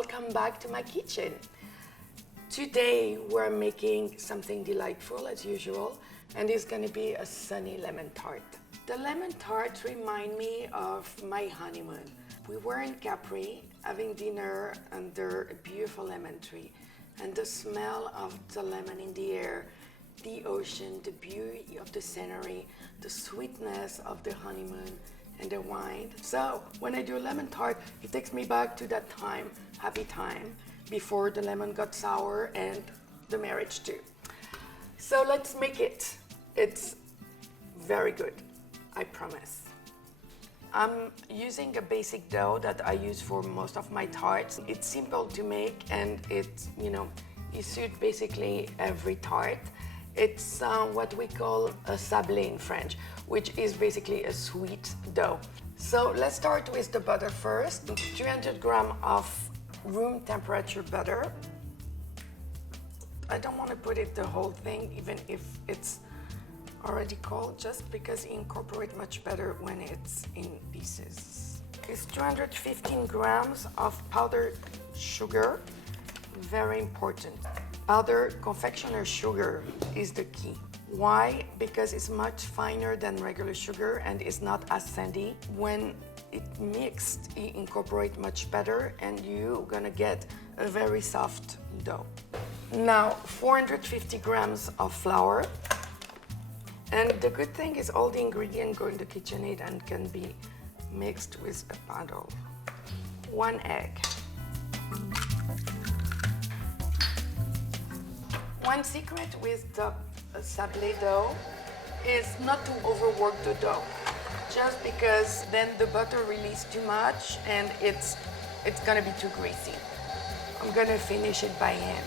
welcome back to my kitchen. Today we're making something delightful as usual, and it's going to be a sunny lemon tart. The lemon tarts remind me of my honeymoon. We were in Capri having dinner under a beautiful lemon tree, and the smell of the lemon in the air, the ocean, the beauty of the scenery, the sweetness of the honeymoon, and the wine. So when I do a lemon tart, it takes me back to that time, happy time, before the lemon got sour and the marriage too. So let's make it. It's very good, I promise. I'm using a basic dough that I use for most of my tarts. It's simple to make, and it suits basically every tart. It's what we call a sablé in French, which is basically a sweet dough. So let's start with the butter first. 300 grams of room temperature butter. I don't want to put it the whole thing, even if it's already cold, just because it incorporates much better when it's in pieces. It's 215 grams of powdered sugar, very important. Powdered confectioner sugar is the key. Why? Because it's much finer than regular sugar and it's not as sandy. When it mixed, it incorporates much better, and you're gonna get a very soft dough. Now, 450 grams of flour. And the good thing is all the ingredients go in the KitchenAid and can be mixed with a paddle. 1 egg. One secret with the sablé dough is not to overwork the dough, just because then the butter releases too much and it's gonna be too greasy. I'm gonna finish it by hand.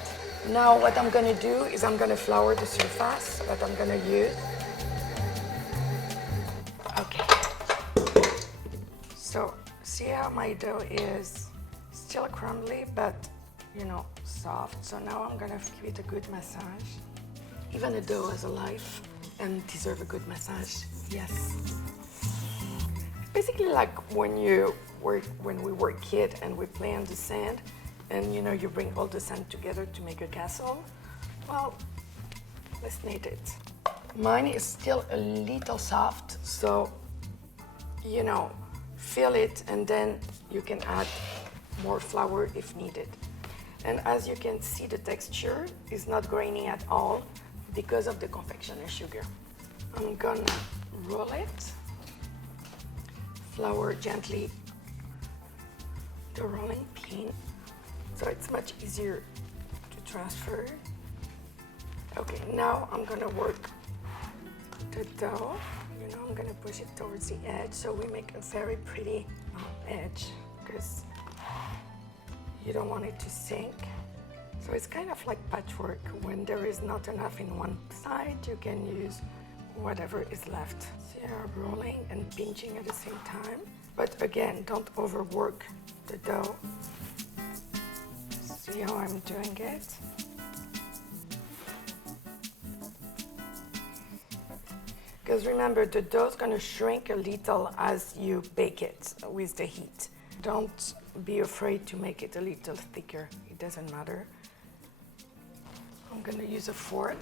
Now what I'm gonna do is I'm gonna flour the surface that I'm gonna use. Okay. So see how my dough is still crumbly, but soft. So now I'm gonna give it a good massage. Even a dough has a life and deserves a good massage. Yes. Basically like when we were kid and we play on the sand, and you bring all the sand together to make a castle. Well, let's knead it. Mine is still a little soft, so feel it, and then you can add more flour if needed. And as you can see, the texture is not grainy at all because of the confectioner sugar. I'm gonna roll it, flour gently the rolling pin, so it's much easier to transfer. Okay, now I'm gonna work the dough. I'm gonna push it towards the edge so we make a very pretty edge, because you don't want it to sink. So it's kind of like patchwork. When there is not enough in one side, you can use whatever is left. So you're rolling and pinching at the same time. But again, don't overwork the dough. See how I'm doing it? Because remember, the dough is going to shrink a little as you bake it with the heat. Don't be afraid to make it a little thicker. It doesn't matter. I'm going to use a fork,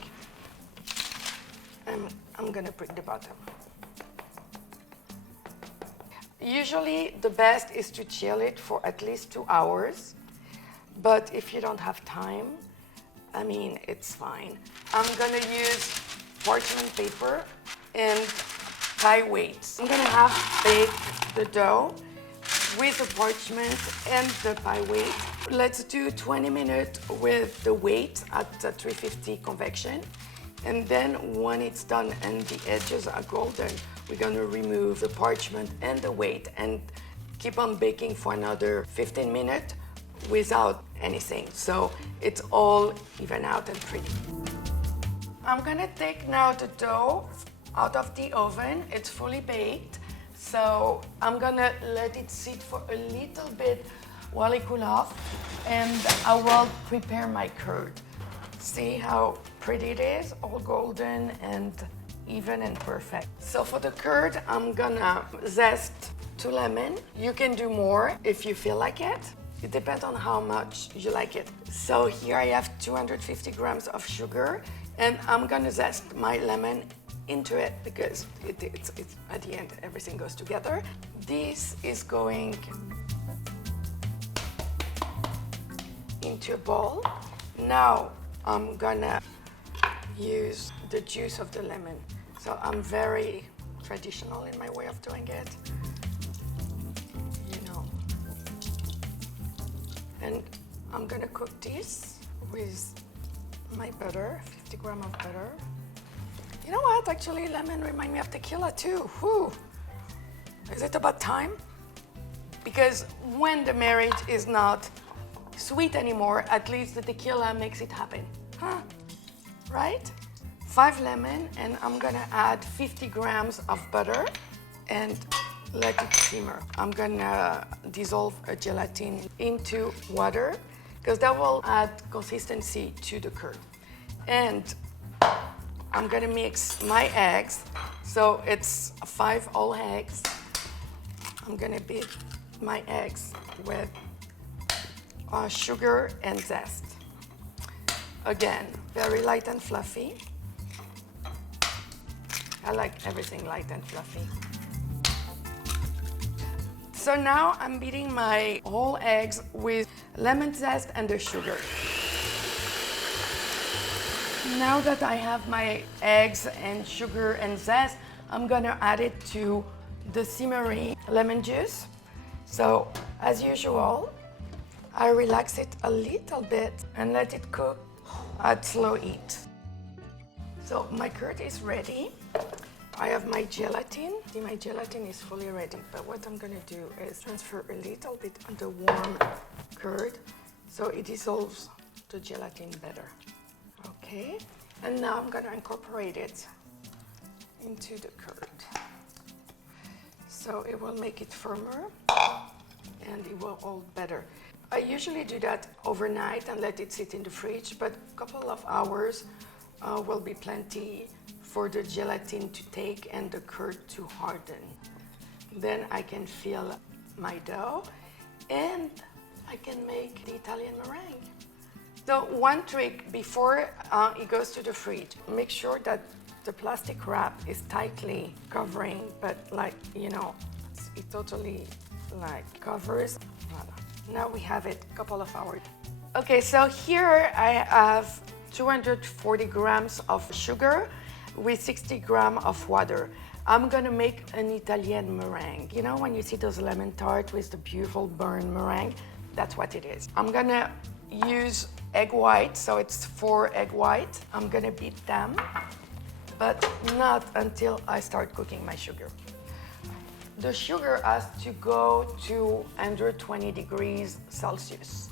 and I'm going to put the bottom. Usually the best is to chill it for at least 2 hours, but if you don't have time, it's fine. I'm going to use parchment paper and pie weights. I'm gonna have baked the dough with the parchment and the pie weight. Let's do 20 minutes with the weight at 350 convection. And then when it's done and the edges are golden, we're gonna remove the parchment and the weight and keep on baking for another 15 minutes without anything. So it's all even out and pretty. I'm gonna take now the dough out of the oven. It's fully baked, so I'm gonna let it sit for a little bit while it cools off, and I will prepare my curd. See how pretty it is, all golden and even and perfect. So for the curd, I'm gonna zest 2 lemons. You can do more if you feel like it. It depends on how much you like it. So here I have 250 grams of sugar, and I'm gonna zest my lemon into it because it's at the end everything goes together. This is going into a bowl. Now I'm gonna use the juice of the lemon. So I'm very traditional in my way of doing it, you know. And I'm gonna cook this with my butter, 50 grams of butter. You know what, actually lemon remind me of tequila too. Whew. Is it about time? Because when the marriage is not sweet anymore, at least the tequila makes it happen. Huh? Right? 5 lemon, and I'm gonna add 50 grams of butter and let it simmer. I'm gonna dissolve a gelatin into water because that will add consistency to the curd. And I'm gonna mix my eggs. So it's 5 whole eggs. I'm gonna beat my eggs with sugar and zest. Again, very light and fluffy. I like everything light and fluffy. So now I'm beating my whole eggs with lemon zest and the sugar. Now that I have my eggs and sugar and zest, I'm gonna add it to the simmering lemon juice. So as usual, I relax it a little bit and let it cook at slow heat. So my curd is ready. I have my gelatin. My gelatin is fully ready, but what I'm gonna do is transfer a little bit on the warm curd so it dissolves the gelatin better. Okay, and now I'm gonna incorporate it into the curd. So it will make it firmer and it will hold better. I usually do that overnight and let it sit in the fridge, but a couple of hours will be plenty for the gelatin to take and the curd to harden. Then I can fill my dough and I can make the Italian meringue. So one trick before it goes to the fridge, make sure that the plastic wrap is tightly covering, but like, you know, it totally like covers. Voilà. Now we have it a couple of hours. Okay, so here I have 240 grams of sugar with 60 grams of water. I'm gonna make an Italian meringue. You know when you see those lemon tart with the beautiful burnt meringue? That's what it is. I'm gonna use egg white, so it's 4 egg white. I'm gonna beat them, but not until I start cooking my sugar. The sugar has to go to 120 degrees Celsius.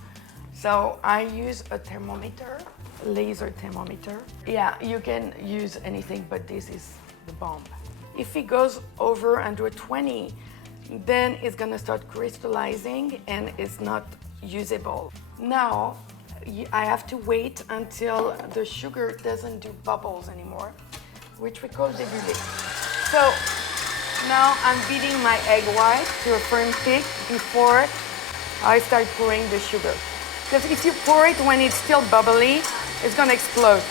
So I use a thermometer, laser thermometer. Yeah, you can use anything, but this is the bomb. If it goes over 120, then it's gonna start crystallizing and it's not usable. Now, I have to wait until the sugar doesn't do bubbles anymore, which we call débulé. So now I'm beating my egg white to a firm thick before I start pouring the sugar. Because if you pour it when it's still bubbly, it's gonna explode.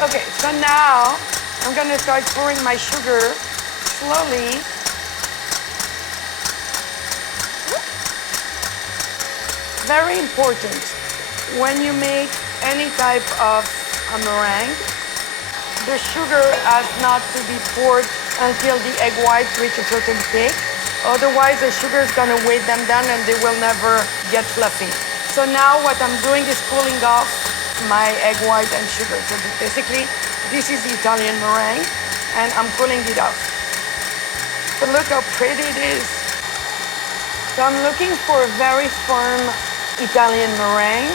Okay, so now I'm gonna start pouring my sugar slowly. Very important, when you make any type of a meringue, the sugar has not to be poured until the egg whites reach a certain peak. Otherwise, the sugar is gonna weigh them down and they will never get fluffy. So now what I'm doing is cooling off my egg white and sugar. So basically, this is the Italian meringue and I'm cooling it off. So look how pretty it is. So I'm looking for a very firm Italian meringue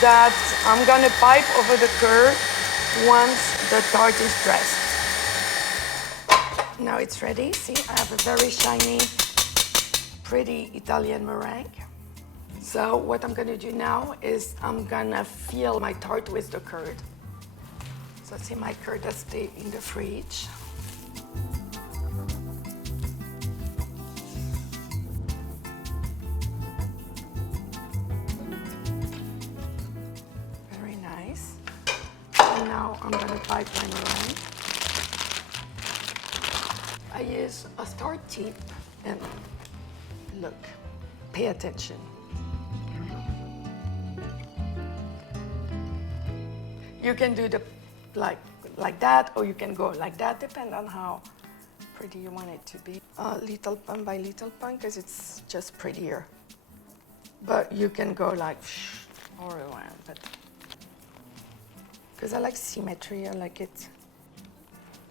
that I'm gonna pipe over the curd once the tart is dressed. Now it's ready. See, I have a very shiny, pretty Italian meringue. So what I'm gonna do now is I'm gonna fill my tart with the curd. So see, my curd has stayed in the fridge. I'm gonna bite my meringue. I use a Tart tip and look, pay attention. You can do the like that, or you can go like that, depending on how pretty you want it to be. Little pun by little pun, because it's just prettier. But you can go like all around, but because I like symmetry, I like it.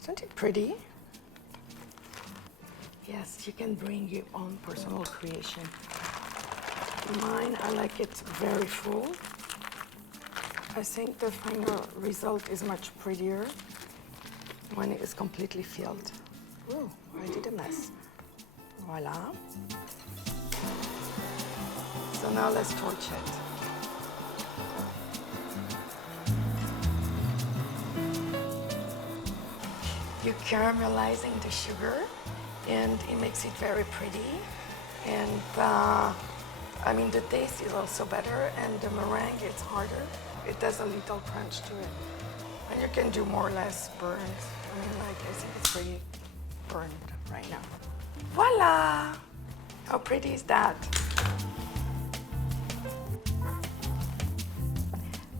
Isn't it pretty? Yes, you can bring your own personal creation. Mine, I like it very full. I think the final result is much prettier when it is completely filled. Ooh, I did a mess. Voila. So now let's torch it. You're caramelizing the sugar and it makes it very pretty. And I mean, the taste is also better, and the meringue, it's harder. It does a little crunch to it. And you can do more or less burns. I mean, like, I think it's pretty burned right now. Voila! How pretty is that?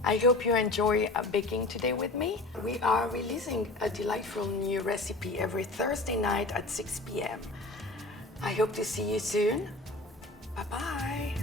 I hope you enjoy baking today with me. We are releasing a delightful new recipe every Thursday night at 6 p.m. I hope to see you soon. Bye-bye.